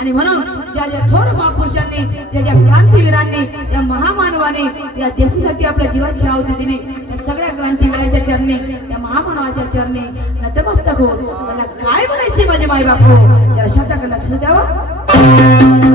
आणि म्हणून ज्या ज्या थोर महापुरुषांनी ज्या ज्या क्रांतीवीरांनी त्या महामानवाने या देशासाठी आपल्या जीवाची आहुती दिली त्या सगळ्या क्रांतीवीरांच्या चरणी त्या महामानवाच्या चरणी नतमस्तक हो. मला काय म्हणायचे माझे माय बापू जरा शब्दाकडे लक्ष द्यावं.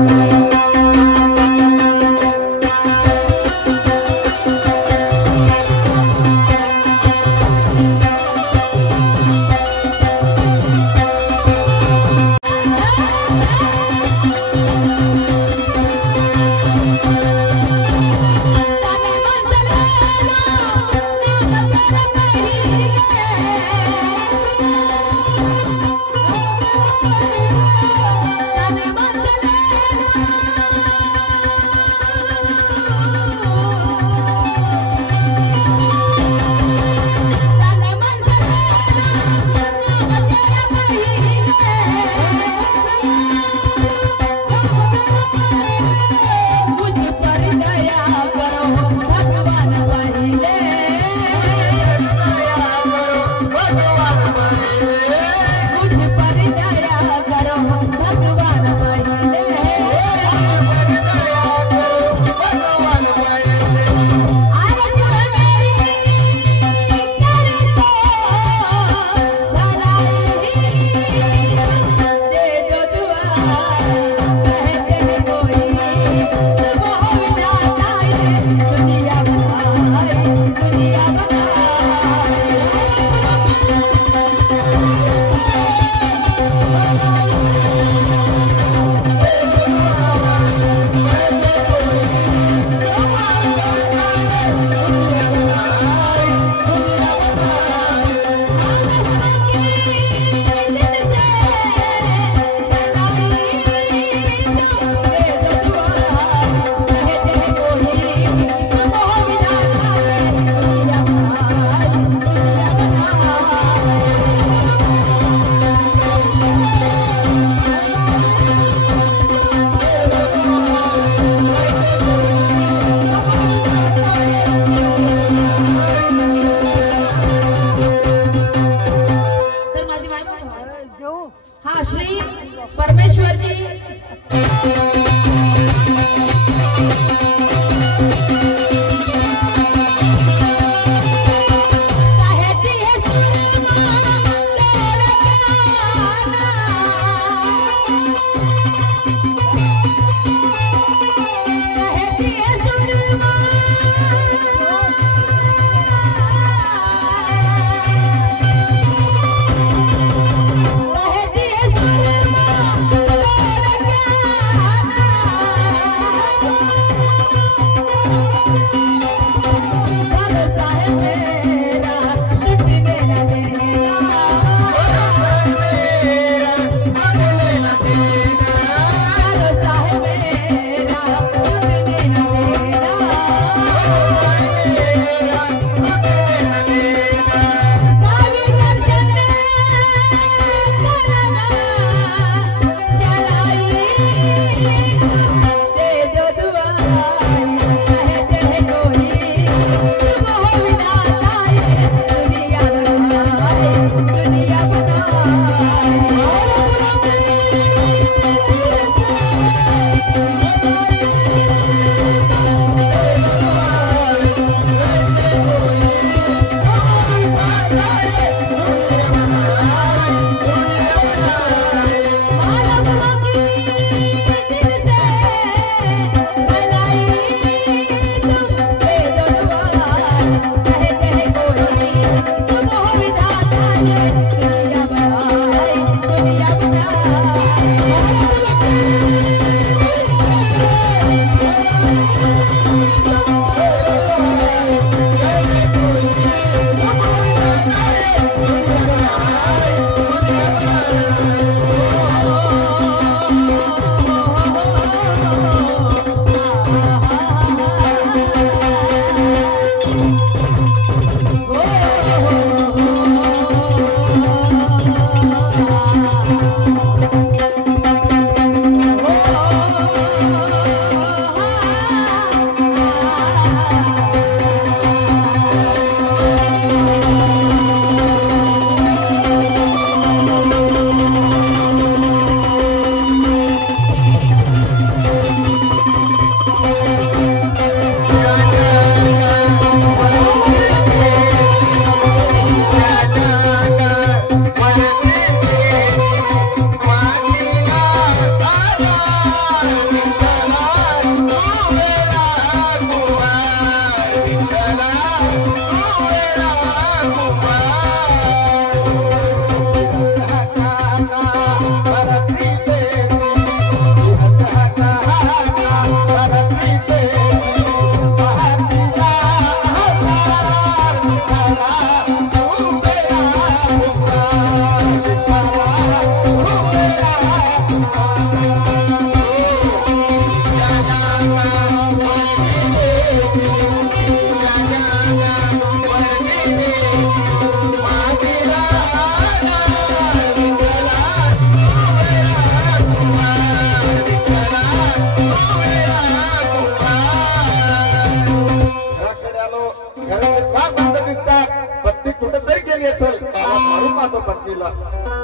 घराचे काम बंद दिसतात पत्नी कुठेतरी गेली असेल मला मारून मातो पत्नीला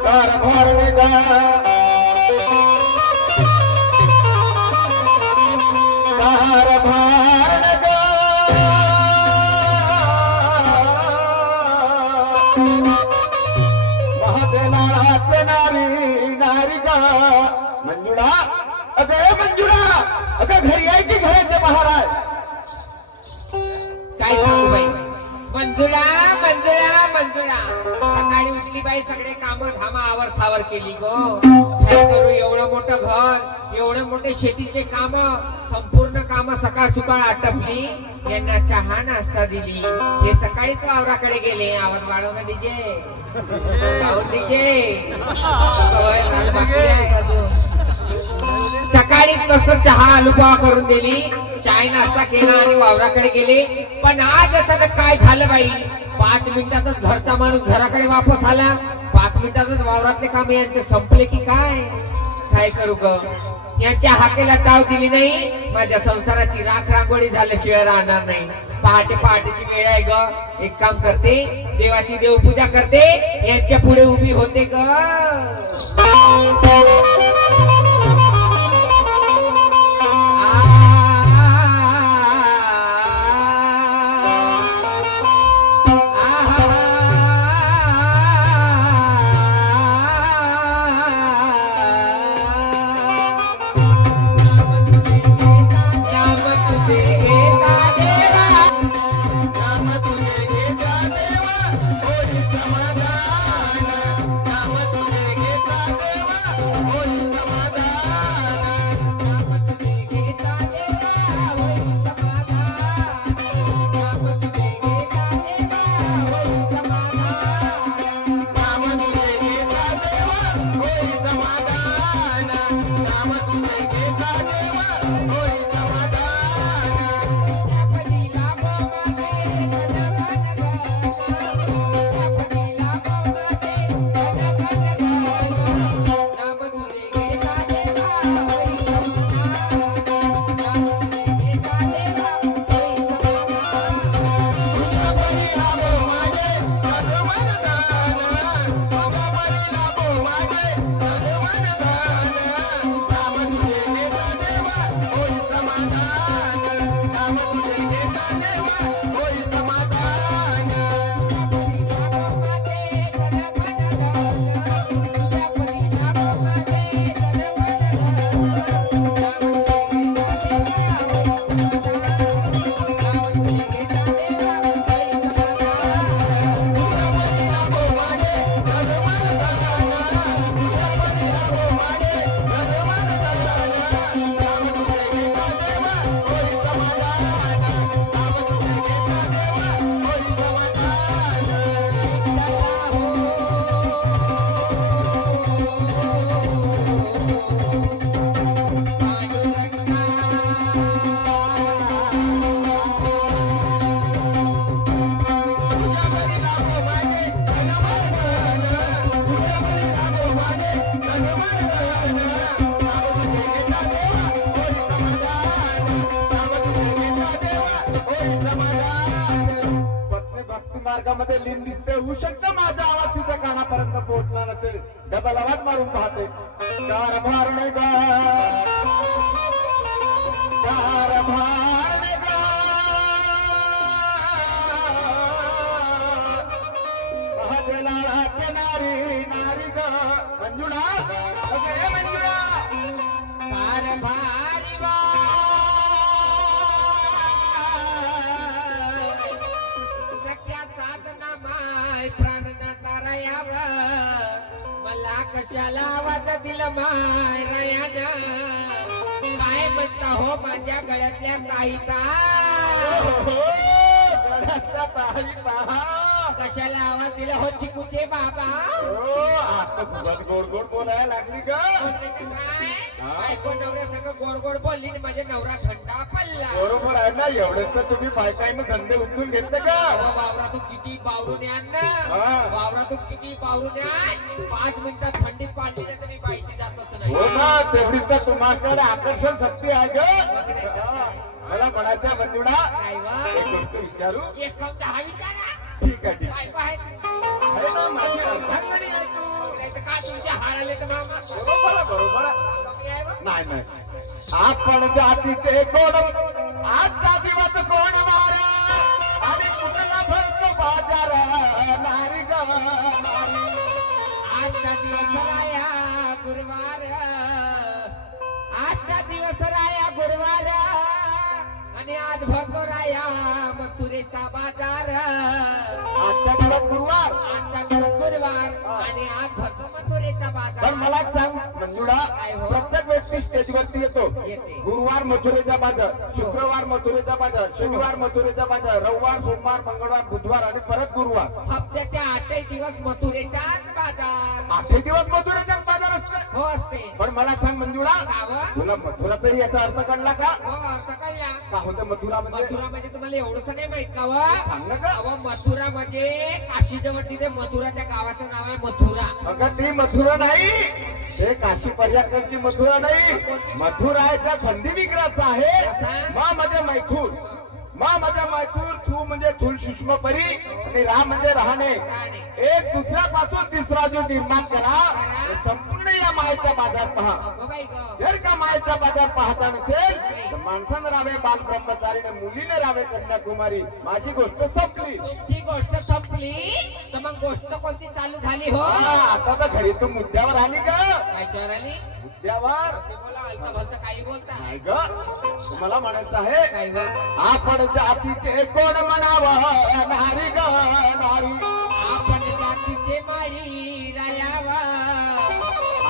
कारभार गा कारभार गा महादेवाच नारी नारी गा मंजुळा अगं मंजुळा अगं घरी आहे की घराच्या बाहेर आहे काय सांगू बाई मंजुळा मंजुळा मंजुळा सकाळी उठली बाई सगळे काम धामा आवर सावर केली गो काय करू एवढं मोठं घर एवढे मोठे शेतीचे काम संपूर्ण काम सकाळ सुकाळ आटपली यांना चहा नाश्ता दिली हे सकाळीच वावराकडे गेले आवाज वाढवणं डीजे डीजे सकाळी मस्त चहा आलूपोहा करून दिली चाय नाश्ता केला आणि वावराकडे गेले पण आज अचानक काय झालं बाई 5 मिनिटातच घरचा माणूस घराकडे वापस आला 5 मिनिटातच वावरातले काम यांचे संपले की काय करू ग यांच्या हाकेला टाव दिली नाही माझ्या संसाराची राख रांगोळी झाल्याशिवाय राहणार नाही पहाटेची वेळ आहे ग एक काम करते देवाची देवपूजा करते यांच्या पुढे उभी होते ग मार्गामध्ये लीन दिसते होऊ शकतं माझा आवाज तिच्या कानापर्यंत पोहोचला नसेल डबल आवाज मारून पाहते कारभार गा कारभार गा महादेवाचे नारी नारी ग मंजुळा अगे मंजुळा कारभारी वा मला कशाला आवाज दिला माय रयाना काय म्हणता हो माझ्या गळ्यातल्या ताईता गळ्यातल्या ताईता कशाला आवाज दिला हो चिकूचे बाबा आता खूपच गोड गोड बोलायला लागली का काय बायको नवऱ्या सगळं गोड गोड बोलली माझ्या नवरा थंडा पडला बरोबर आहे ना एवढेच तर तुम्ही बायकाईनं धंदे उचलून घेतले का वावरातून किती पावरून आण ना वावरातून किती पावरून आण 5 मिनिटात थंडीत पाडली तर मी बाईची जातच नाही हो ना तेवढीच तर तुम्हाकडे आकर्षण शक्ती आहे ग मला म्हणायचं मंजुळा काय वा? एक गोष्ट विचारू. एक कम 10 विचारा. ठीक आहे ठीक आहे. बायको आहे आहे ना, माझी अर्धांगणी आहे तू. नाही तर का तुमच्या हाडाले तर मामा बरोबर आहे, बरोबर आहे. कमी आहे बा? नाही नाही आपण जातीचे कोण आजचा दिवस कोण वार आणि कुठला भरतो बाजार नारी ग नारी. आजचा दिवस राया गुरुवार, आजचा दिवस राया गुरुवार आणि आज भरतो राया मथुरेचा बाजार. आजचा दिवस गुरुवार, आजचा दिवस गुरुवार आणि आज भरतो मथुरेचा पण बाजार. मला एक सांग मंजुळा, काय हो? प्रत्येक व्यक्ती स्टेजवरती येतो. येते. गुरुवार मथुरेचा बाजार, शुक्रवार मथुरेचा बाजार, शनिवार मथुरेचा बाजार, रविवार सोमवार मंगळवार बुधवार आणि परत गुरुवार. हप्त्याचे 8 दिवस मथुरेचाच बाजार. 8 दिवस मथुरेचाच बाजार असतो. हो असते. पण मला सांग मंजुळा, गावं? तुला मथुरा तरी याचा अर्थ कळला का? हो अर्थ कळला. का होतं मथुरा म्हणजे? मथुरा म्हणजे तुम्हाला एवढंच नाही माहित का वा? सांग ना का? अहो मथुरा म्हणजे काशी जवळ तिथे मथुरा त्या गावाचं नाव आहे मथुरा. अगं ती मथुरा नाही, हे काशी पर्यटनची मथुरा नाही. मथुरा आहे त्या संधी विग्रहाचा आहे. मा म्हणजे मैथूर, मा म्हणजे मैथूर, थू म्हणजे थूल सूक्ष्म परी आणि राम म्हणजे राहणे. एक दुसऱ्यापासून तिसरा जो निर्माण करा, संपूर्ण या मायेचा बाजार पहा. अगं बाई गं. जर का मायेचा बाजार पाहता नसेल तर माणसानं राहावे बाल ब्रह्मचारीने, मुलीने राहावे कन्याकुमारी. माझी गोष्ट संपली. तुमची गोष्ट संपली तर मग गोष्ट कोणती चालू झाली हो? हा, आता तर घरी तू मुद्द्यावर आली का? काय चोराली? मुद्द्यावर असे बोला हलता भलता काही बोलता. नाही ग, तुम्हाला म्हणायचं आहे काय गं? आपण जातीचे कोण म्हणावं नारी ग नारी. आपण जातीचे माळी रायावा,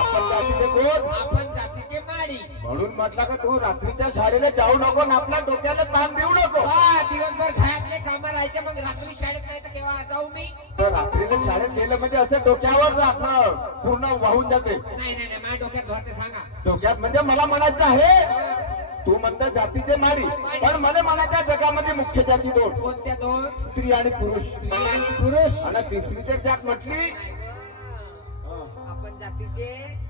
आपण जातीचे कोण आपण जातीचे माळी. म्हणून म्हटलं का तू रात्रीच्या शाळेला जाऊ नको आणि आपल्या डोक्याला ताण देऊ नको. वा, दिवसभर घरातले कामं राहायचे, मग रात्री शाळेत नाही तर केव्हा जाऊ मी? तर रात्रीला शाळेत गेलं म्हणजे असं डोक्यावर आपलं पूर्ण वाहून जाते. नाही नाही नाही, माझ्या डोक्यात भरते सांगा. डोक्यात म्हणजे मला म्हणायचं आहे, तू म्हणता जातीचे मारी, पण मला म्हणायच्या जगामध्ये मुख्य जाती दोन, कोणत्या दोन? स्त्री आणि पुरुष. स्त्री आणि पुरुष. आणि तिसरी जर जात म्हटली आपण जातीचे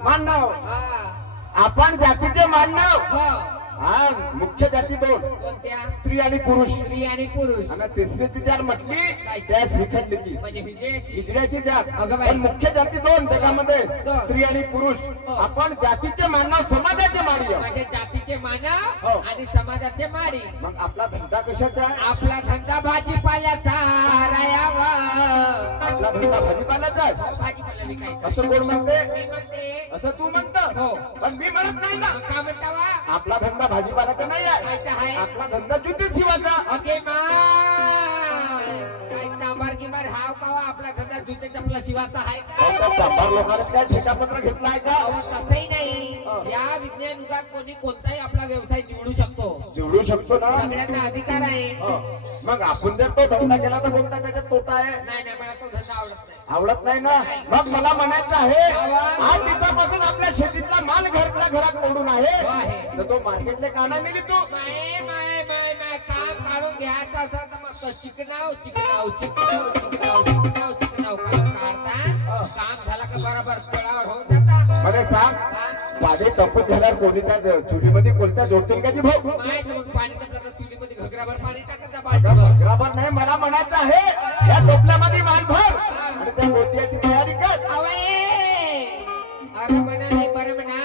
मानव, हा आपण जातीचे मानव. हो. हा, मुख्य जाती दोन, कोणत्या? स्त्री आणि पुरुष. स्त्री आणि पुरुष. आणि तिसरीची जात म्हटली त्या श्रीखंडीची म्हणजे विजयाची. हिजड्याची जात. अगं बाई. पण मुख्य जाती दोन जगामध्ये, दोन. स्त्री आणि पुरुष. आपण जातीचे मानव, समाजाचे मारी आहोत. म्हणजे जातीचे मानव हो. आणि समाजाचे माडी. मग आपला धंदा कशाचा आहे? आपला धंदा भाजीपाल्याचा रायावा. आपला धंदा भाजीपाल्याचा आहे. भाजीपाला विकायचा. असं कोण म्हणते? मी म्हणते. असं तू म्हणतो. हो. पण मी म्हणत नाही ना. मग का म्हणता वा? आपला धंदा भाजीपाल्याचा नाही आहे. कायचा आहे? आपला धंदा जुती शिवाचा. ओके माय काय चांबार गिंबार हाव कावा आपला धंदा जुते चपला शिवाचा आहे का? चांभार लोकांना काय ठेकापत्र घेतला आहे का? अहो, तसंही नाही. या विज्ञान युगात कोणी कोणताही आपला व्यवसाय निवडू शकतो. निवडू शकतो ना. सगळ्यांना अधिकार आहे. मग आपण जर तो धंदा केला तर कोणता त्याच्यात तोटा आहे? नाही नाही, मला तो धंदा आवडत नाही. आवडत नाही ना. मग मला म्हणायचं आहे, आज दिवसापासून आपल्या शेतीतला माल घरातल्या घरात मोडून आहे, तर तो मार्केटला का नाही नेली तू? माय माय माय माय काम काढून घ्यायचं असं तर मग चिकनाव चिकनाव चिकनाव चिकनाव चिकनाव चिकनाव काम काढता. काम झाला का बरोबर फळावर होऊन जाता. मला सांग, पाणी तपत झाल्यावर कोणी त्या चुलीमध्ये कोलत्या जोडतील का जी भाऊ? माहित मग पाणी टाकलं तर चुलीमध्ये घगराभर पाणी टाकायचं बाटलीभर. बरोबर नाही. मला म्हणायचं आहे, या टोपल्यामध्ये माल भर आणि त्या गोट्याची तयारी कर. अरे म्हणा नाही बरं म्हणा,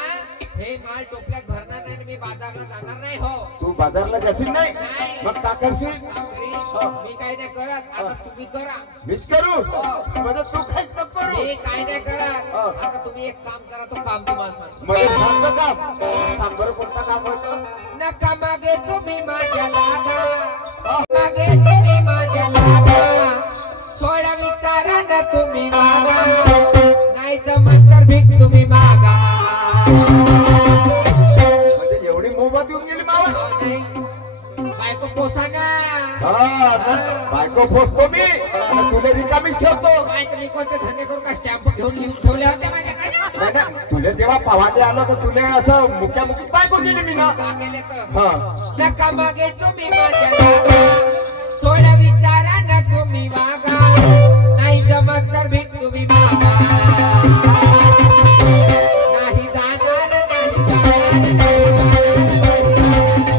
हे माल टोपल्यात भरणार नाही आणि मी बाजारला जाणार नाही. हो. तू बाजारला जाशील नाही, मग का करशील? मी काय नाही करत, आता तुम्ही करा. मीच करू म्हणजे तू काहीच नको करू. मी काय नाही करत, आता तुम्ही एक काम करा, तो काम तुम्हाला सांग. म्हणजे सांगतं काम सांग बरं, कोणतं काम होतं? नका मागे तुम्ही माझ्या लागा, मागे तुम्ही माझ्या लागा, थोडा विचारा ना तुम्ही मागा, नाही जमत तर भीक तुम्ही मागा. म्हणजे एवढी मोबाईल येऊन गेली मावा. बायको पोसा ना. बायको पोचतो मी आणि तुला रिकामी ठेवतो. काय तुम्ही कोणते धंदे करू का? स्टॅम्प घेऊन लिहून ठेवले होते माझ्याकडे. नाही ना, तुला जेव्हा पावाले आलो तर तुला असं मुक्यामुखी बायको केली मी ना. का केले तर? हा, नका मागे तुम्ही माझ्या लागा, थोडा विचारा ना तुम्ही मागा, नाही जमत तर भीक तुम्ही मागा. नाही जाणार नाही जाणार नाही जाणार.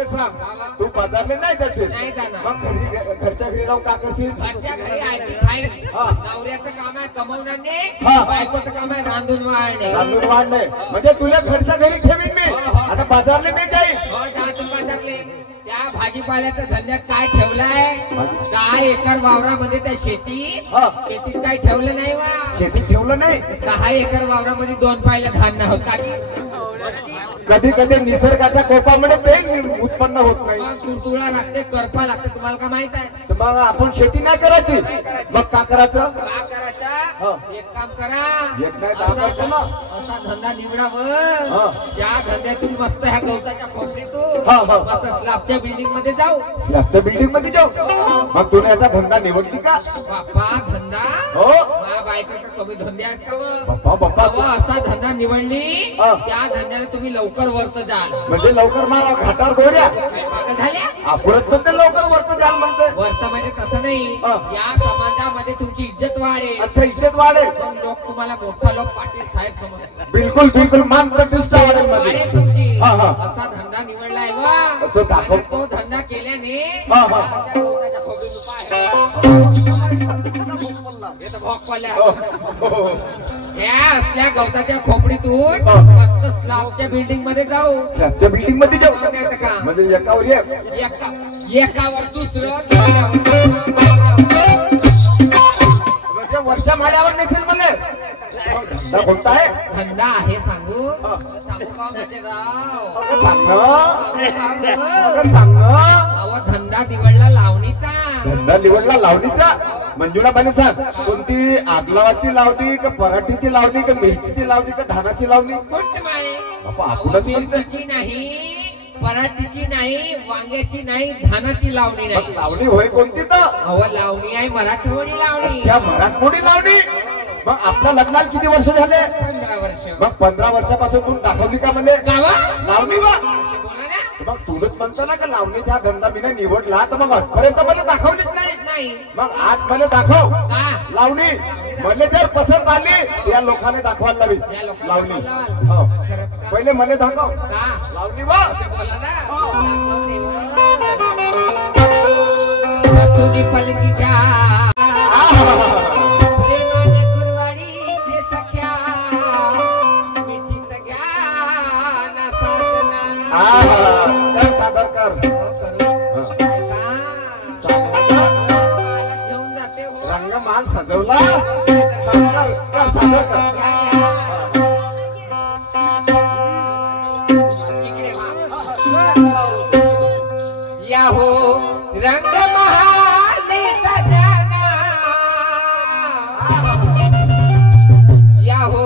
मला सांग, तू बाजारला नाही जाशील नाही जाणार. मग घरच्या घरी राहून का करशील? घरच्या घरी आयती खाईल. हा. नवऱ्याचं काम आहे कमवण्याने, हा. बायकोचं काम आहे रांधून वाळणे. तांदूळ वाढणे म्हणजे तुला घरच्या घरी ठेवीन मी. हो, हो. आता बाजारला मी जाईन. हो जायचं बाजारले. त्या भाजीपाल्याच्या धंद्यात काय ठेवलाय? 10 एकर वावरामध्ये त्या शेतीत हा. काय ठेवलं नाही वा. शेतीत ठेवलं नाही. 10 एकर वावरामध्ये 2 पायला धान्य होत काढी. कधी कधी निसर्गाच्या कोपामुळे ते उत्पन्न होत नाही. मग तुडतुळा लागते, करपा लागते. तुम्हाला का माहित आहे? तर मग आपण शेती नाही करायची. नाही करायची. मग का करायचं? का हा. करायचं? एक काम करा. एक नाही दहा करतो ना. असा धंदा निवडावं हा. ज्या धंद्यातून मस्त ह्या गवताच्या खोपडीतून हा, हा. मस्त स्लॅबच्या बिल्डिंग मध्ये जाऊ. स्लॅबच्या बिल्डिंग मध्ये जाऊ. मग तुने याचा धंदा निवडली का? बाप्पा धंदा हो. माझ्या बायकोचा कमी धंदे आहेत का व? बाप्पा बाप्पा अहो, असा धंदा निवडली हा. त्या धंद्याने तुम्ही लवकर वरत जाल. म्हणजे लवकर मला घाटावर गोऱ्या स्वयंपाक झाल्या आपणच बद्दल लवकर वरत द्याल म्हणते. वर्ष म्हणजे तसं नाही. हा. या समाजामध्ये तुमची इज्जत वाढेल. अच्छा इज्जत वाढेल. मग लोक तुम्हाला मोठा लोक पाटील साहेब समजतात. बिलकुल बिलकुल मान प्रतिष्ठा वाढेल माझी. वाढेल तुमची. हा, हा. असा धंदा निवडलाय वा. तो दाखव. आणि तो धंदा केल्याने हा, हा. अशा लोकांच्या खोबीत उपाय आहे. हे तर भोग पडल्या. हो, हो. त्या असल्या गवताच्या खोपडीतून हा. मस्त स्लॅबच्या बिल्डिंग मध्ये जाऊ. स्लॅबच्या बिल्डिंग मध्ये जाऊ. मग येतं का? म्हणजे एकावर एक. एकावर दुसरं दुसऱ्यावर तिसरं. म्हणजे वरच्या माळ्यावर नेतील म्हणे. धंदा कोणता आहे? धंदा आहे सांगू. हा. सांगू का म्हणजे राव? अगं सांग. सांगू. अगं सांग. अहो धंदा निवडला लावणीचा. धंदा निवडला लावणीचा. मंजुळा बाई सांग, कोणती आगलावाची लावणी का पराठीची लावणी का मिरचीची लावणी का धानाची लावणी? कुठं माय? बापा, अहो, आपणच म्हणते. मिरचीची नाही, पराठीची नाही, वांग्याची नाही, धानाची लावणी मग नाही. लावणी होय कोणती तर? अहो लावणी आहे मराठवाडी लावणी. अच्छा मराठमोळी लावणी. मग आपल्या लग्नाला किती वर्ष झाले? 15 वर्ष. मग 15 वर्षापासून तू दाखवली का म्हणे गावा लावणी वा? असे बोला ना. मग तुझंच म्हणतो ना का लावणीचा धंदा मी निवडला तर मग आजपर्यंत मला दाखवलीच नाही. नाही मग आज मला दाखव का? लावणी. मला जर पसंत आली या लोकांनी दाखवायला लावी या लोकांना लावणी. दाखवायला हो. खरंच का? पहिले मला दाखव का? लावणी वा. असे बोला ना. हो. दाखवते व. वासुनी पलकी घ्या प्रेमाने गुरवाडी ते सख्या मिठीत घ्या ना साजना. तर सादर कर. हो, करू. काय का? मला घेऊन जाते हो. रंगमान सजवला. सादर कर, सादर कर. इकडे वा. या हो रंग महाले सजना. या हो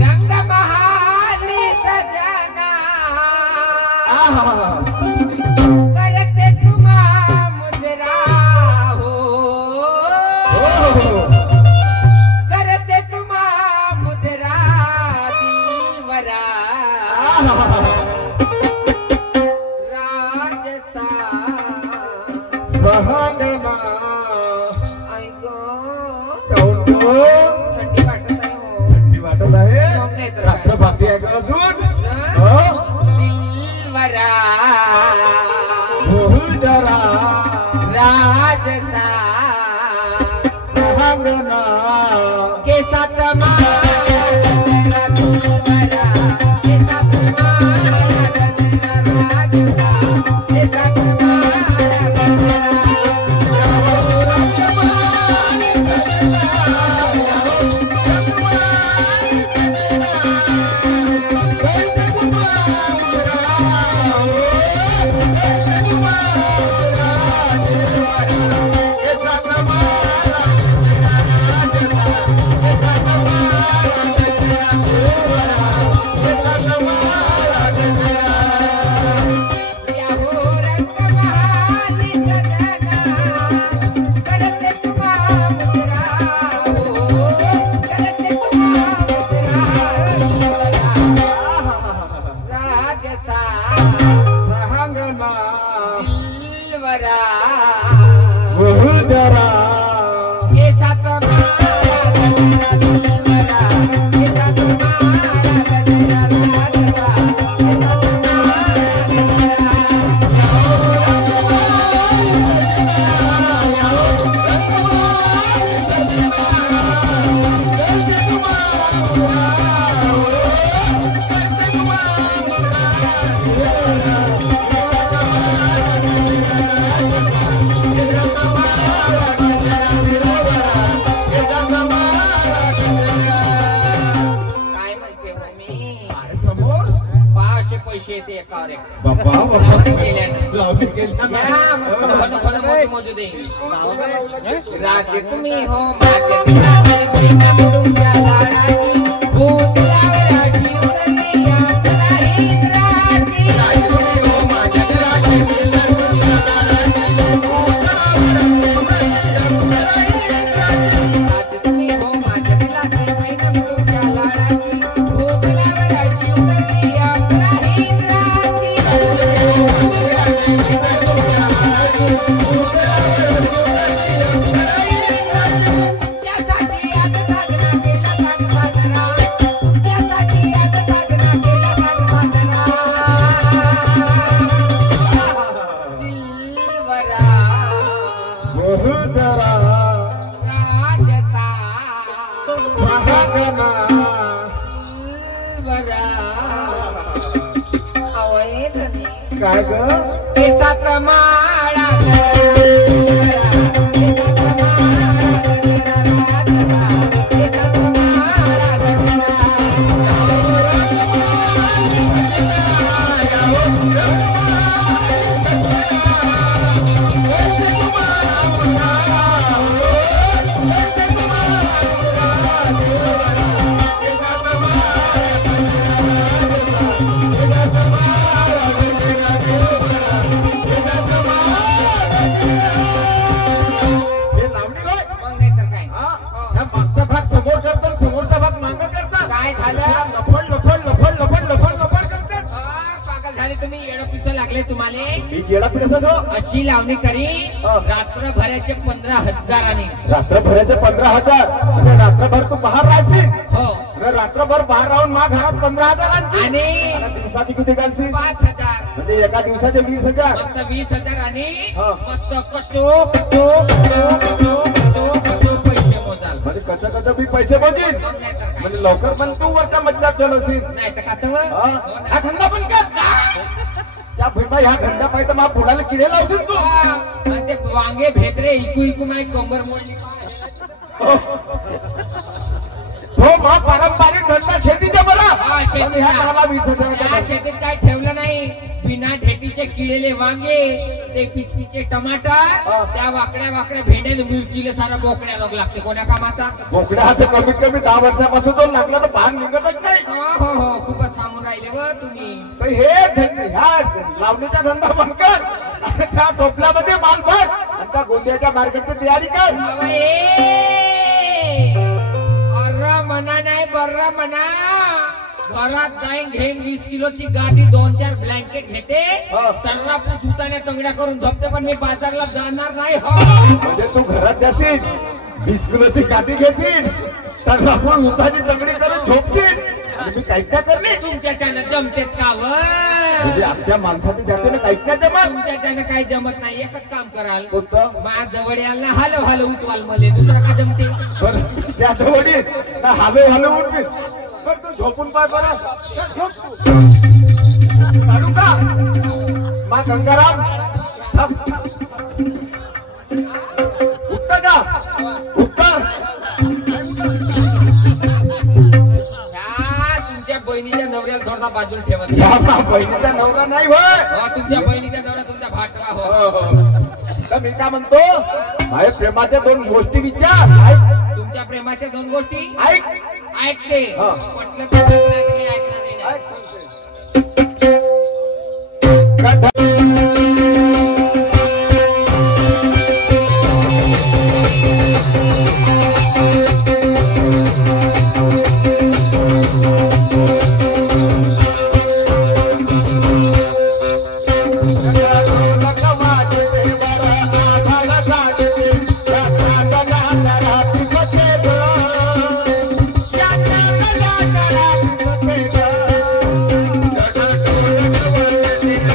रंग महाले सजना. करते तुम्हा मुजरा हो. करते तुम्हा मुजरा दिलवरा. राजसा सहगना ऐक कौंडो. थंडी वाटत आहे हो. थंडी वाटत आहे. मग नाही तर रात्र काय? बाकी आहे का अजून? हो. दिलवरा हो जरा राजसा सहगना. केसात माळा गजरा दिलवरा. केसात माळा गजरा राजसा. केसात माळा गजरा. या हो रंग महाली सजना. करते तुम्हा मुजरा हो. करते तुम्हा मुजरा दिलवरा. राजसा सहगना. दिलवरा. हो जरा केसात माळा गजरा दिलवरा. केसात माळा गजरा राजसा. केसात माळा गजरा. लावणी केली या, मस्त खरं खरं मोजू दे. राजे तुम्ही हो माझे दिलावर बहिणा तुमच्या लाडाची भूत लावराची उतरली यात्रा इंद्राची. राजे तुम्ही हो माझ्या दिलाची बहिणा तुमच्या लाडाची भूत लावराची उतरली यात्रा इंद्राची. राजे तुम्ही हो माझ्या दिलाची बहिणा तुमच्या लाडाची भूत लावराची उतरली यात्रा इंद्राची. त्यासाठी आज साधना केला साधना, त्यासाठी आज साधना केला साधना. दिलवरा बहुजरा राजसा महागणा दिलवरा अवैधनी काय ग केसात माळा केसात हे लावणी होय मग नाही तर काय हा ह्या मागचा भाग समोर करतात समोरचा भाग मागं करतात काय झालं लफड लफड लफड लफड लफड लफड करतात पागल झाले तुम्ही येणं पिसं लागले तुम्हाला मी जेडा पिढ्याचा जो अशी लावणी करी हा. रात्रभराचे 15,000 रात्रभराचे 15,000 म्हणजे रात्रभर तू बाहेर राहशील हो आणि रात्रभर बाहेर राहून मा घरात 15,000 आणि दिवसाची किती काढशील 5,000 म्हणजे एका दिवसाचे 20,000 मस्त 20,000 आणि हा. मस्त कचो कचो कचो कचो कचो कचो पैसे मोजाल म्हणजे कसं कसं मी पैसे मोजीन मग नाही तर काय म्हणजे लवकर पण तू वरच्या मधल्या चलवशील नाही तर का तर हा हा धंदा पण कर त्या भीमा ह्या धंदा पाहिजे मा पुढाला किडे लावशील तू आणि ते वांगे भेदरे इकू इकू माझी कंबर मोडली हो मा पारंपरिक धंदा शेतीचा बरा हा, शेतीचा. पण ह्या झाला 20,000 त्या शेतीत काय ठेवलं नाही बिना ढेटीचे किळलेले वांगे ते पिचपिचे टमाटर हा. त्या वाकड्या वाकड्या भेंड्या मिरचीला सारा बोकड्या लोक लागते कोण्या कामाचा बोकड्याचं कमीत कमी 10 वर्षापासून तो लागला तर भाग निघतच नाही हो हो हो खूपच सांगून राहिले व तुम्ही तर हे ह्या लावणीचा धंदा बंद कर आणि त्या टोपल्यामध्ये माल भर आणि त्या गोंदियाच्या मार्केटची तयारी कर अर्रा म्हणा नाही बर्रा म्हणा घरात जाईन घेईन 20 किलोची गादी 2-4 ब्लँकेट घेते हा. तर्रापूस उताने तंगड्या करून झोपते पण मी बाजारला जाणार नाही हो म्हणजे तू घरात जाशील 20 किलोची गादी घेशील तर आपण उतानी तंगडी करून झोपशील आणि मी काहीच नाही करणे तुमच्याच्यानं जमतेच का म्हणजे व आमच्या माणसाच्या जातीनं काहीच नाही जमत तुमच्याच्यानं काही जमत नाही एकच काम कराल कोणतं माझ्या जवळ याल ना हलव हलव उठवाल मले दुसरं का जमते बरं त्याचं वडील हालो हालो उठवी पण तू झोपून पाय बरं झोप तू काढू का मा गंगाराम थांब. उठतं का उठतं तुमच्या बहिणीच्या नवऱ्याला थोडासा बाजूला ठेवत या मा बहिणीचा नवरा नाही होय हो, तुमच्या बहिणीचा नवरा तुमचा भाटवा हो हो, हो. तर मी काय म्हणतो माझ्या प्रेमाच्या 2 गोष्टी विचार ऐक तुमच्या प्रेमाच्या 2 गोष्टी ऐक ऐकले हा. म्हटलं तर ऐकणार नाही, ऐकणार नाही.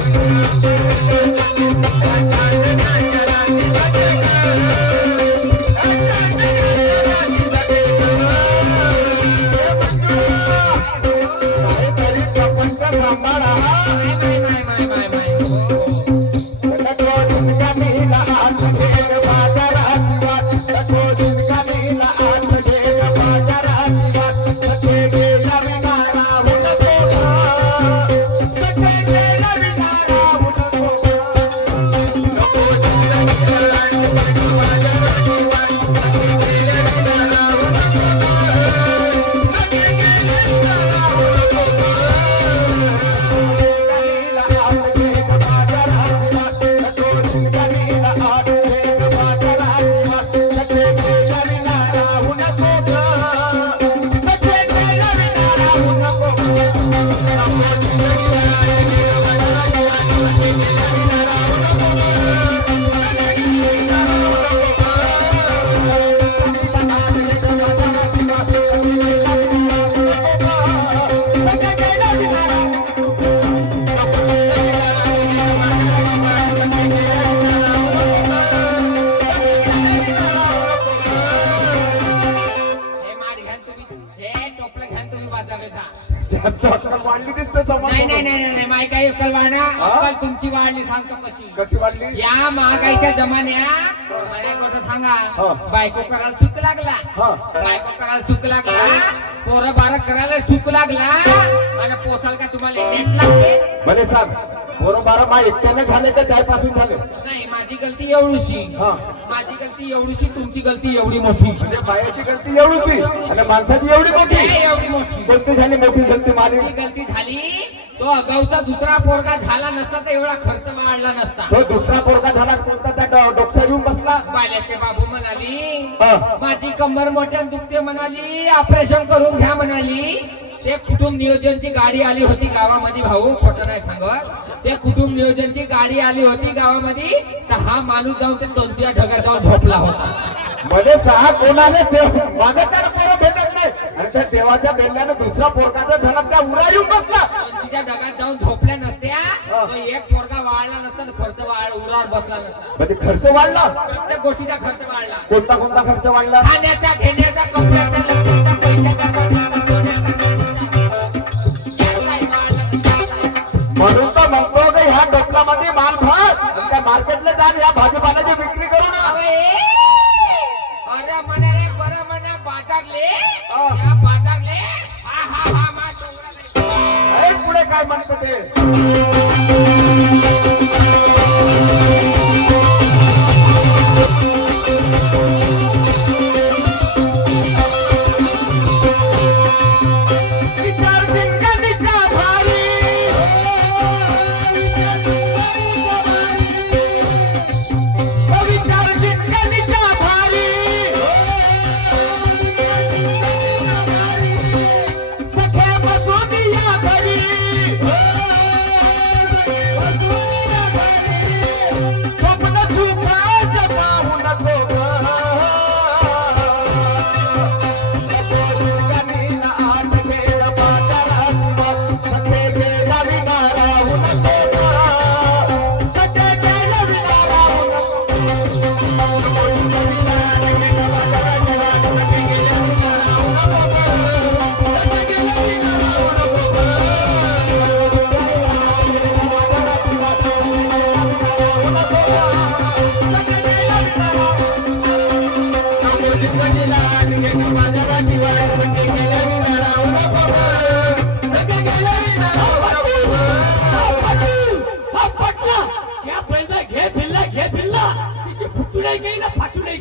Thank you. नाही माय काय अक्कल वाढना अक्कल तुमची वाढली सांगतो कशी कशी वाढली या महागाईच्या जमान्यात मला एक गोष्ट सांगा बायको करायला सुख लागला बायको करायला सुख लागला पोरं बारा करायला सुख लागला आणि पोसाल का तुम्हाला नेट लागते भले सांग बरोबर मा एकट्याने झाले का त्यापासून झाले नाही माझी गलती एवढीशी माझी गलती एवढीशी तुमची गलती एवढी मोठी म्हणजे बायाची गलती एवढीची आणि माणसाची एवढी मोठी एवढी मोठी कोणती झाली मोठी गलती माझी गलती झाली तो अगाऊचा दुसरा पोरगा झाला नसता तर एवढा खर्च वाढला नसता तो दुसरा पोरगा झाला कोणता त्या डोक्यावर येऊन बसला बाल्याचे बाबू म्हणाली माझी कंबर मोठ्या दुखते म्हणाली ऑपरेशन करून घ्या म्हणाली ते कुटुंब नियोजनची गाडी आली होती गावामध्ये भाऊ खोटं नाही सांगत ते कुटुंब नियोजनची गाडी आली होती गावामध्ये तर हा माणूस जाऊन ते तोंडच्या ढगात जाऊन झोपला होता मध्ये सहा कोणाने माझं त्याला पोरं भेटत नाही आणि त्या देवाच्या बेल्ल्याने दुसरा पोरगाचा झाला त्या उडा येऊन बसला तोंडच्या ढगात जाऊन झोपल्या नसत्या तो एक पोरगा वाढला नसता तर खर्च उरावर बसला नसता म्हणजे खर्च वाढला प्रत्येक गोष्टीचा खर्च वाढला कोणता खर्च वाढला खाण्याचा घेण्याचा कपड्याचा लग्नाचा पैशाचा म्हणून तर म्हणतो की ह्या डोकलामध्ये माल भर त्या मार्केटला जाऊन ह्या भाजीपाल्याची विक्री करू ना अरे म्हणा रे बरं म्हणा बाजारले या बाजारले हा हा हा मा डोंगरा अरे पुढे काय म्हणतं ते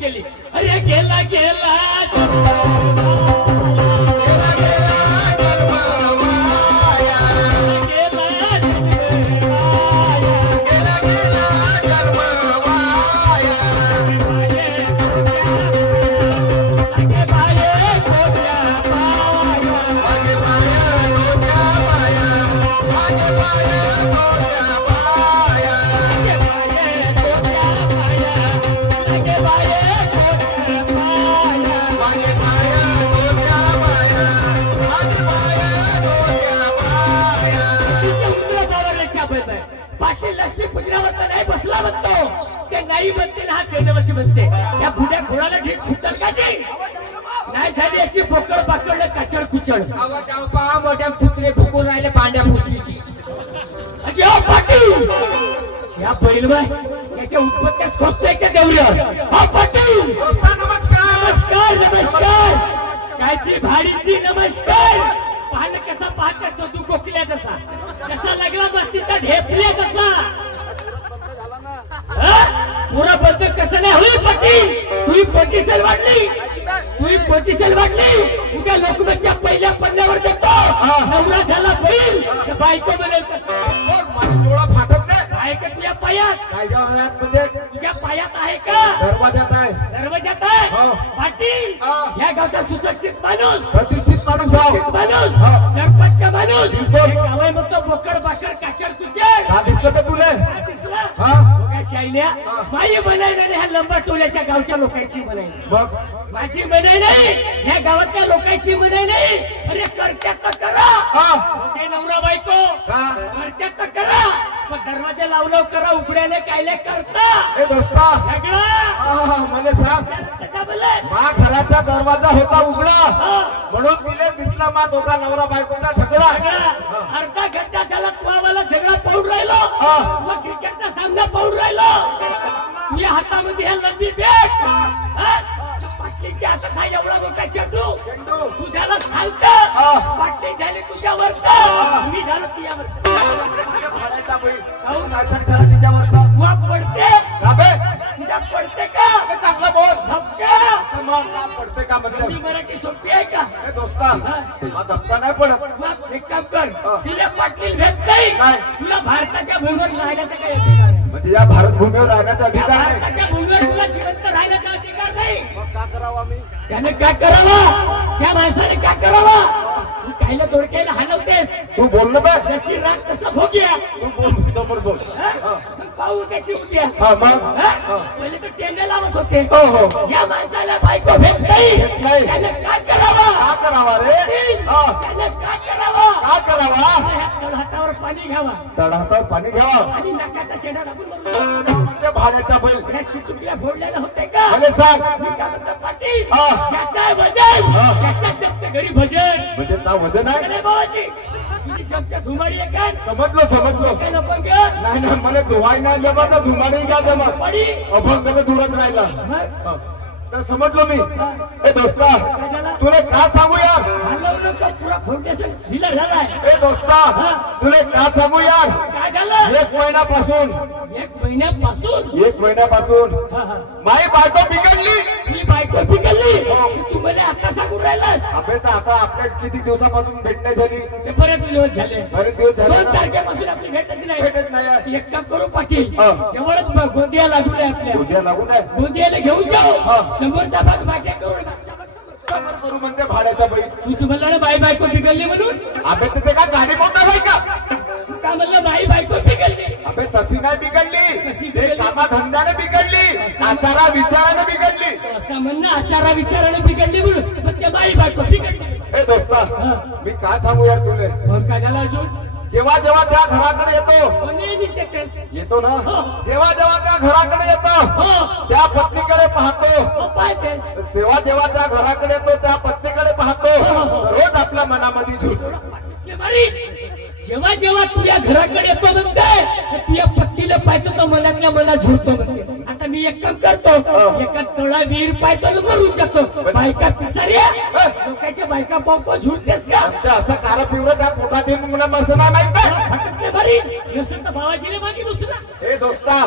गेली अरे गेला गेला म्हणते या बुड्या खोडाला घेऊन खुटल काची नाही झाली याची बोकड पाकडलं काचड कुचड आवाज जाऊ पहा मोठ्या कुत्रे फुकून राहिले पांड्या पुष्टीची अजी ओ पाटील ज्या बैलबाई याच्या उत्पत्त्यात खोचतोयच्या देवळ्यावर हा पाटील नमस्कार नमस्कार कायची भाडीची नमस्कार पाहणं कसा पाहता सोदू कोकिल्या जसा कसा लागला मातीचा ढेपल्या जसा पुरा बंद कसं नाही होईल पाटील तुही पोझिशन वाढली उद्या लोकमतच्या पहिल्या पन्न्यावर देतो नवरा झाला बैल बायको बनेल डोळा फाटत नाही आहे का तुझ्या पायात काय गावात म्हणजे तुझ्या पायात आहे का दरवाजात आहे पाटील या गावचा सुशिक्षित माणूस प्रतिष्ठित माणूस सरपंच माणूस गावाय मग तो बोकड बाकड काचड कुचड का दिसलं का तुला दिसला शायल्या माई बनायला ह्या लंबा टोल्याच्या गावच्या लोकांची बनायला मग माझी म्हणाई नाही, या गावातल्या लोकांची म्हणाई नाही. अरे करत्यात तर करा, हे नवरा बायको करत्यात तर करा, पण दरवाजा लावलं करा, उघड्याने कायले करता ए दोस्ता झगडा मला सांग, त्याचा बोलले मा घराचा दरवाजा होता उघडा म्हणून तिने दिसला मा दोघा नवरा बायकोचा झगडा. अर्धा घंटा झाला तुम्हाला झगडा पाहून राहिलो, मग क्रिकेटचा सामना पाहून राहिलो. तुझ्या हातामध्ये हे लंबी बॅट, पाटलीच्या हातात हा एवढा मोठा चेंडू, तुझ्याला खालतं पाटली झाली तुझ्यावर, मी झालो तुझ्यावर. तिच्यावर वा पडते तुझ्या पडते का चांगला बोल धक्का का पडते का म्हणतो मी मराठी सोपी आहे का दोस्ता हा धक्का नाही पडत. वा, एक काम कर, तिला पाटील भेट नाही, काय? तुला भारताच्या भूमीवर राहण्याचा काही अधिकार नाही. म्हणजे या भारत भूमीवर राहण्याचा अधिकार नाही. भारताच्या भूमीवर तुला जिवंत राहण्याचा अधिकार नाही. मग का करावा मी? त्याने काय करावा, त्या माणसाने काय करावा, तू कायला दोडक्याला हलवतेस, तू बोल ना बघ, जशी राग तसा भोग्या. तू बोल समोर बोल. पाहू त्याची उद्या हा मग पहिले तर टेंडे लावत होते. हो ज्या माणसाला बायको भेट नाही त्याने काय करावा, का करावा रे? त्याने काय करावा, का करावा? हातावर पाणी घ्यावा तळहातावर पाणी घ्यावा आणि नाकाचा शेडा लागून मरून म्हणजे भाड्याचा बैल या चिचुकल्या फोडलेला होते का? मला सांग. मी काय म्हणतो पाटील, हा. ज्याचा वजन त्याच्या जप्त घरी भजन. म्हणजे ना वजन आहे. अरे बाबाजी तुझी जप्त धुमाडी आहे का? समजलो काय नको ग? नाही मला धुवाय नाही जमत, धुमाडी का जमत, पडी अभंग दूरच राहिला. मग तर समजलो मी. ए दोस्ता काय झालं? तुला का सांगू यार, हलवलं का पुरा फाउंडेशन ढिला झालाय. ए दोस्ता तुला का सांगू यार, काय झालं? 1 महिन्यापासून 1 महिन्यापासून 1 महिन्यापासून माई बायको बिघडली. मी बायको पिकलली, तू मला आता सांगून राहिलास. अबे तर आता आपल्या किती दिवसापासून भेट नाही झाली, ते बरेच दिवस झाले, बरेच दिवस झाले 2 ना. तारखेपासून आपली भेटच नाही. भेटत नाही यार. एक काम करू पाटील, हा. जवळच गोंदिया लागून आहे आपल्या, उद्या लागून आहे. गोंदियाला घेऊन जाऊ, हा. समोरचा भाग माझ्या करून समोर करू म्हणते भाड्याचा बैल. तुझं म्हणलं ना बाई बायको पिकलली म्हणून, अबे तर ते का गाडी मोठा बाई का? तू का म्हणलं बाई बायको पिकलली? अबे तशी नाही कशी बिघडली, बिघडली? ते कामाधंद्याने बिघडली, आचारा विचाराने बिघडली. असं म्हणणं आचारा विचाराने बिघडली म्हणून, मग ते बाई बायको पिकलली. ए दोस्ता हा. मी काय सांगू यार तुले, मग काय झालं अजून? जेव्हा जेव्हा त्या घराकडे येतो नेहमीचे केस. येतो ना, हो. जेव्हा जेव्हा त्या घराकडे येतो हो त्या पत्नीकडे पाहतो, हो, पाय केस. तेव्हा जेव्हा त्या घराकडे येतो त्या पत्नीकडे पाहतो, हो. रोज आपल्या मनामध्ये झुलतो. पटके मारी. जेव्हा जेव्हा तू या घराकडे येतो म्हणते, तू या पत्नीला पाहतो तर मनातल्या मनात झुरतो म्हणते. आता मी एक काम करतो, एका तळा विहीर पाहतो आणि मरून जातो. बायका पिसाऱ्या, लोकांच्या बायका पाहतो झुरतेस का? आमच्या असं कार पिवळं त्या पोटात येऊन म्हणा मस्त नाही माहित काय? फटकते मारी. नसेल तर भावाजीने मागे दुसरा. हे दोस्ता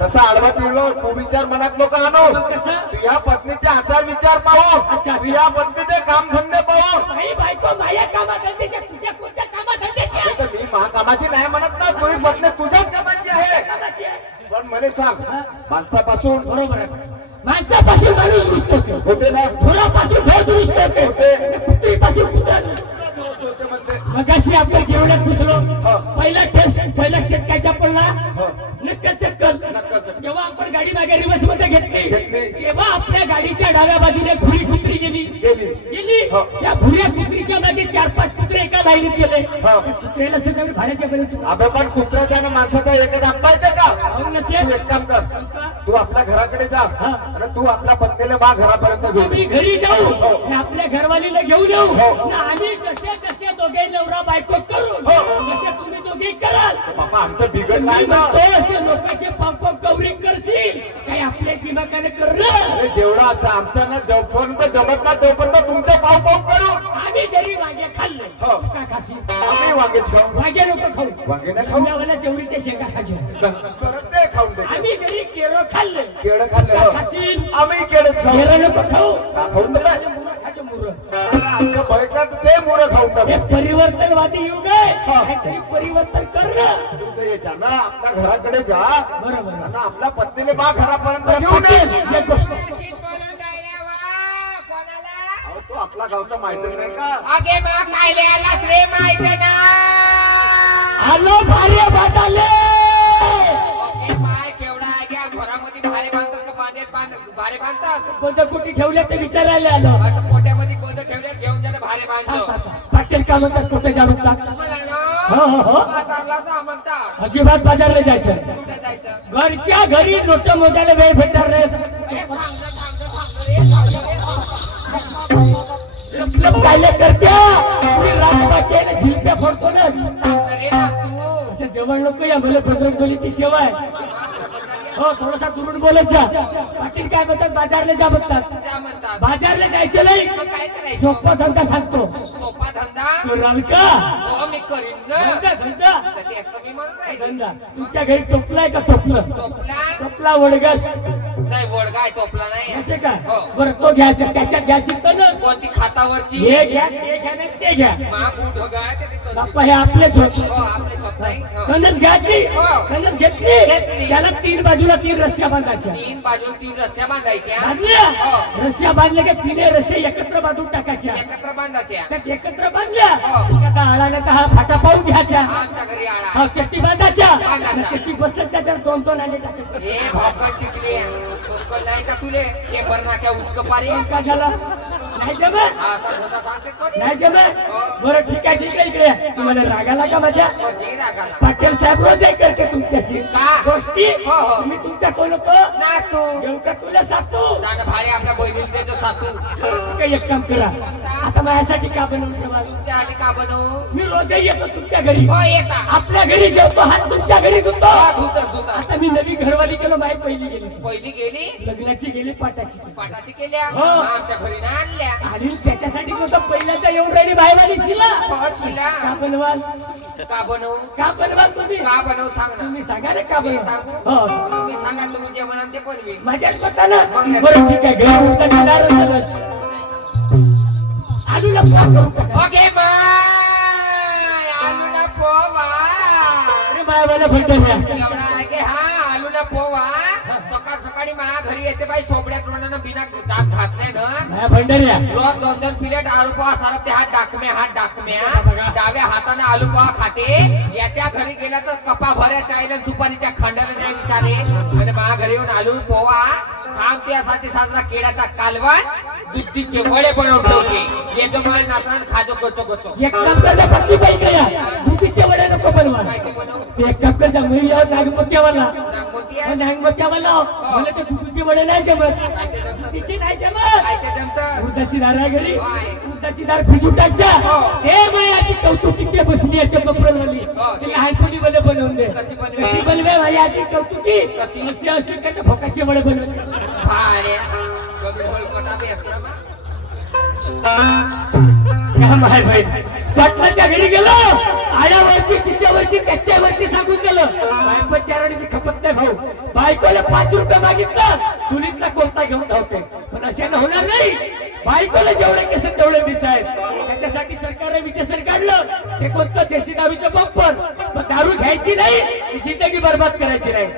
तसा आडवा पिळलो, तू विचार मनात लोक आणू, मग कसं? तुझ्या पत्नीचे आचार विचार पाहू, अच्छा. तुझ्या पत्नीचे काम धंदे पाहू. बाई बायको माझ्या कामाधंद्याच्या, तुझ्या कोणत्या कामाधंद्याच्या? तर मी महाकामाची नाही म्हणत ना, तुझी पत्नी तुझ्याच कामाची आहे. कामाची आहे. पण मला सांग, माणसापासून बरोबर आहे. माणसापासून माणूस दुरुस्त होतो, होते ना, ढोरापासून ढोर दुरुस्त होते, कुत्रीपासून कुत्रा दुरुस्त. होते म्हणते. मगाशी आपण जेवणात घुसलो, हा. पहिला स्टेज काय सापडला? हो. नक्कल चक्कल. नक्कल चक्कल. जेव्हा आपण गाडी मागे रिवर्स मध्ये घेतली, घेतली. तेव्हा आपल्या गाडीच्या डाव्या बाजूने भुरी कुत्री गेली. गेली. हो. त्या भुऱ्या कुत्रीच्या मागे 4-5 कुत्रे एका लाईनीत गेले. हो. कुत्र्याला सगळं भाड्याच्या पहिले तू अबे पण कुत्र्याचा आणि माणसाचा एकच आप्पा येते का? खाऊन तू नसेल. एक काम कर, तू आपल्या घराकडे जा हा. आणि तू आपल्या पत्नीला बा घरापर्यंत आम्ही घेऊन घरी जाऊ, हो. आणि आपल्या घरवालीला घेऊन येऊ, हो. आणि आम्ही जसे जसे दोघे नवरा बायको करू, हो. जसे तुम्ही दोघे कराल. बाबा आमचं बिघडलं मी आहे ना. म्हणतो असे लोकांचे पाप कवरी करशील, काही आपल्या दिमागाने करणं. अरे जेवढा आता आमचा ना जोपर्यंत जमत ना तोपर्यंत तुमचं पाव पाव करू. आम्ही जरी वांगे खाल्ले, हो. तू का खाशील? आम्ही वांगेच खाऊ. वांगे नको खाऊ, वांगे नाही खाऊ. खाऊ चवळीच्या शेंगा खाजो. परत ते खाऊन दे. आम्ही जरी केळं खाल्ले, केळं खाल्ले का हो. खाशील? आम्ही केळंच खाऊ. केळं नको खाऊ, का खाऊन तर काय? मुरं खाजो, मुरं. आमच्या बैठकात ते मुरं खाऊन हे टाकू. परिवर्तनवादी युग आहे, हा. काहीतरी परिवर्तन करणं. तुमचं ये जा ना, आपल्या घराकडे जा बरोबर. आणि आपल्या पत्नीने बा घरापर्यंत घेऊन ये. जे गोष्ट अहो, तो आपला गावचा माहिती नाही का? अगे मा कायले आलास रे माहिती ना? आलो भारी भाताले. ओके, पाय केवढा आहे घ्या घरामध्ये भारे बांधतोस का बांधेत भारे बांधतात कोणतं कुठे ठेवले ते विचारायला आलो. आता पोट्यामध्ये कोणतं ठेवल्या घेऊन जाणं भारे बांधतो. पाटील का म्हणतात कुठे जा म्हणतात? मला हो हो हो ना बाजारला जा म्हणतात. अजिबात बाजारला जायचं. कुठे जायचं? घरच्या घरी नोट मोजायला वेळ भेटणार नाही. मतलब काय करत्या तुम्ही राजपाचे झिलप्या फोडतो ना. रे ना तू असं जवळ नको या मला बजरंगबलीची सेवा आहे. हो थोडासा दुरून बोलायचा. पाटील काय म्हणतात बाजारला जा म्हणतात. जा म्हणतात. बाजारला जायचं नाही. मग काय करायचं? सोपा धंदा सांगतो. सोपा धंदा तो रविका हो मी करीन ना. धंदा धंदा तर तेच तर मी म्हणून राहिले. धंदा तुमच्या घरी टोपलाय का टोपलं? टोपला टोपला वडगस नाही वडगाय टोपला नाही. असे काय हो. बरं तो घ्यायचा त्याच्यात घ्यायची तर कोणती खातावरची हे घ्या ते घ्या नाही ते घ्या. महाबूट गाय ते तिथं. बाप्पा हे आपलेच होते. हो आपलेच होत नाही. हो. कणस घ्यायची हो. कणस घेतली घेतली. त्याला तीन बाजूला तीन रस्स्या बांधायच्या. तीन बाजू 3 रस्स्या बांधायच्या. बांधल्या हो. रस्स्या बांधल्या की तिने रस्से एकत्र बांधून टाकायच्या. एकत्र बांधायच्या. त्यात एकत्र बांधल्या हो. एखादा आळाला तर हा फाटा पाहून घ्यायचा. आमच्या घरी आळा. हा केटी बांधायच्या बांधायच्या. केटी बसत त्याच्यावर दोन दोन आले टाकायचे. हे भाकर टिकली भोकल नाही का तुले हे बरणाच्या उचक पारी. काय झालं नाही जमत हा असा धंदा सांगते कोणी. नाही जमत. बरं ठीक आहे ठीक आहे इकडे तुम्हाला रागाला का माझ्या हो, जे रागाला. पाटील साहेब रोजही करते तुमच्याशी का? गोष्टी. हो, हो. तुम्ही तुमच्या कोण होतो ना तू घेऊ का तुला सांगतो. जाणं भाडे आपल्या बहिणीला देतो सातू. काही एक काम करा आता माझ्यासाठी का बनवून ठेवा. तुमच्या आधी का बनवू? मी रोजही येतो तुमच्या घरी. हो येता. आपल्या घरी जेवतो हात तुमच्या घरी धुतो. हा, धुतच धुतच. आता मी नवी घरवाली केलो माई पहिली गेली पहिली गेली लग्नाची गेली पाटाची गेली. पाटाची केल्या हो. मग आमच्या घरी ना आणल्या. आणि त्याच्यासाठी होतं पहिल्याच्या येऊन राहिली बायवाली शिला हो, शिला. का बनवाल का बनवू? का बनवाल तुम्ही का बनवू सांग ना. तुम्ही सांगा रे का मी बनवाल. सांगू? हो तुम्ही सांगा तुम्ही जे म्हणाल ते पण मी. माझ्याच मतानं बरं ठीक आहे घरी उठायची दारच आलूला फ्राय करून टाका. Okay bye. आलूला पोवा. अरे बायवाला भंडाऱ्या एवढा आहे की हा आलूला पोवा. सकाळ सकाळी माझ्या घरी येते बाई सोबड्या तोंडानं बिना दात घासल्यानं. माझ्या भंडाऱ्या रोज 2-2 प्लेट आलू पोहा सारखते. हात डाकम्या डाव्या हाताने आलू पोहा खाते. याच्या घरी गेला तर कपा भऱ्या चायला सुपारीच्या खांडाला नाही विचारे. आणि माझ्या घरी येऊन आलू पोहा काम त्यासाठी साजरा केळ्याचा कालवण दुधीचे वडे बनवून ठेवते. येतो मला नाचणार खाजो गोचो गोचो. एक काम करता पटली बाई या दुधीचे वडे नको बनवा. काय ते बनवू? ते एक काम करता मी यावर नागमोत्यावाला नागमोती आहे. नागमोत्यावाला मला ते दुधीचे वडे नाही जमत. काय ते जमतं? तिचे नाही जमत. काय ते जमतं? उडदाची दार आहे घरी होय. उडदाची दार फिजून टाकच्या. हो. हे बायाची कौतुकी ते बसली आहे ते बपरवाली हो, ते ते- लहानपणी मला बनवून दे. कशी बनवे? कशी बनवे बायाची कौतुकी कशी? असे असे करते भोकाचे वडे बनवले. भाड्या. कमी होईल कोटा बी असतं ना. माय भाई पाटलाच्या घरी गेलो आयावरची तिच्यावरची त्याच्यावरची सांगून गेलो. बायको चारवण्याची खपत नाही भाऊ. बायकोला 5 रुपये मागितलं चुलीतला कोणता घेऊन धावते. पण अशानं होणार नाही. बायकोला जेवढे केस तेवढे मिस आहेत. त्याच्यासाठी सरकारने विचार काढलं ते कोणतं देशी दारूचं बंपर. मग दारू घ्यायची नाही जिंदगी बर्बाद करायची नाही.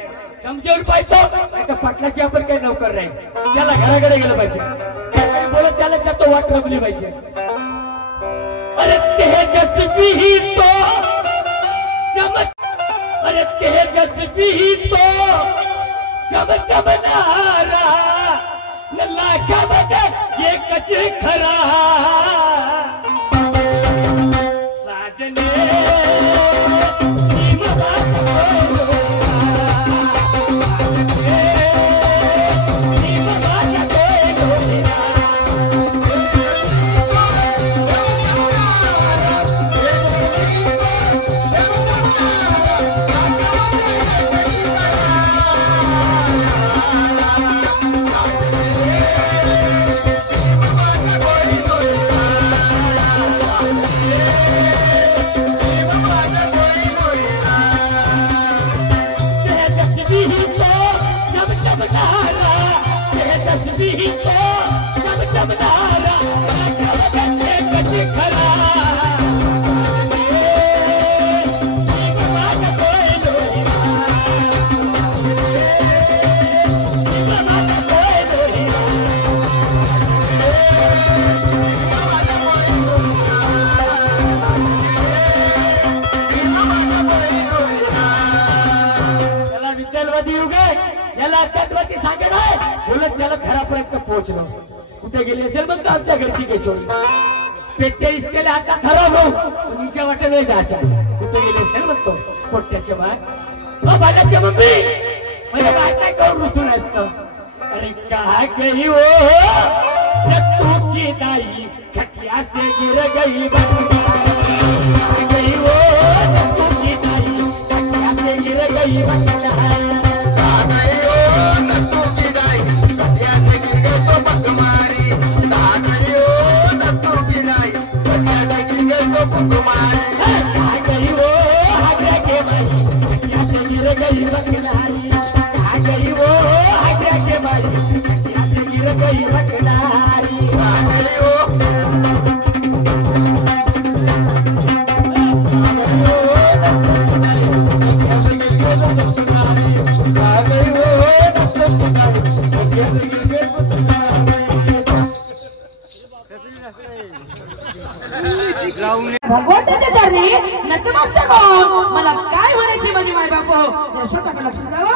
समजावून पाहतो नाही तर पाटलाची आपण काही नोकर नाही. त्याला घराकडे गेलं पाहिजे. काहीतरी बोलत त्याला जातो वाट रमली पाहिजे. अरे तेजस्वी ही तो चमक अरे तेजस्वी ही तो चमचमणारा लाखामध्ये एकच खरा साजने विद्यालवादी युग आहे. याला तत्वाची सांगड आहे बोलत त्याला घरापर्यंत पोहोचलो. कुठे गेली असेल मग आमच्या घरची केचोळी पेट्या इसलेल्या हातात ठरवलो पण हिच्या वाटेने जायच्या. कुठे गेली असेल म्हणतो पोट्याचे बाळ बाळाच्या मम्मी म्हणजे काय करून रुसून असतं. अरे काय गई हो तू की दाई खटिया से गिर गई गई हो तू की दाई खटिया से गिर गई भगवंताच्या चरणी नतमस्तक हो. मला काय म्हणायचे माझे माय बाप स्वतःकडे लक्ष द्यावं.